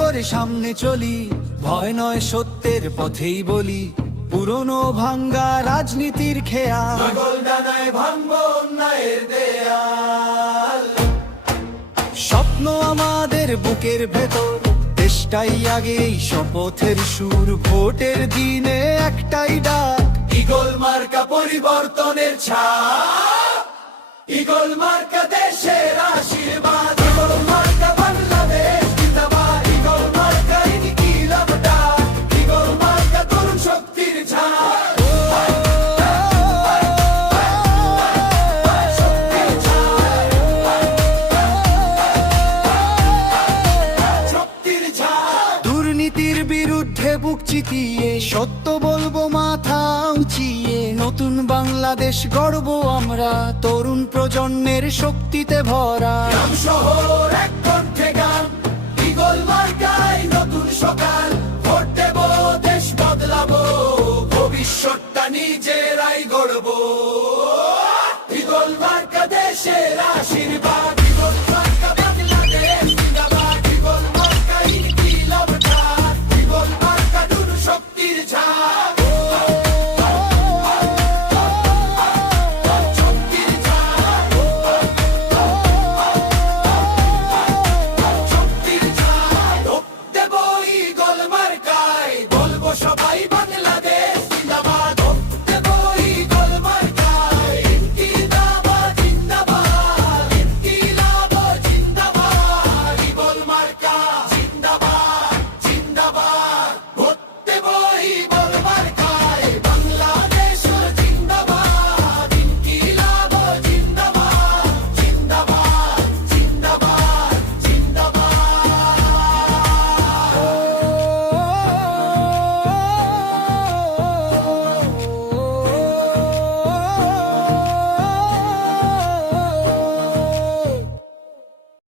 করে সামনে চলি, ভয় নয় সত্যের পথেই বলি। পুরনো ভাঙ্গা রাজনীতির খেয়া, ডানায় ভাঙবো অন্যায়ের দেয়াল। স্বপ্ন আমাদের বুকের ভেতর, দেশটাই আগে এই শপথের সুর। ভোটের দিনে একটাই ডাক, ঈগল মার্কা পরিবর্তনের ছাপ। ঈগল মার্কা দেশের আশীর্বাদ, ঈগল মার্কা বাংলাদেশ জিন্দাবাদ। ঈগল মার্কা ইনকিলাব ডাক, ঈগল মার্কা তরুণ শক্তির ঝাঁক। দুর্নীতির বিরুদ্ধে বুক চিতিয়ে, সত্য বলবো মাথা উঁচিয়ে। নতুন বাংলাদেশ গড়ব আমরা, তরুণ প্রজন্মের শক্তিতে ভরা। গ্রাম শহর এক কণ্ঠে গান, ঈগল মার্কায় নতুন সকাল।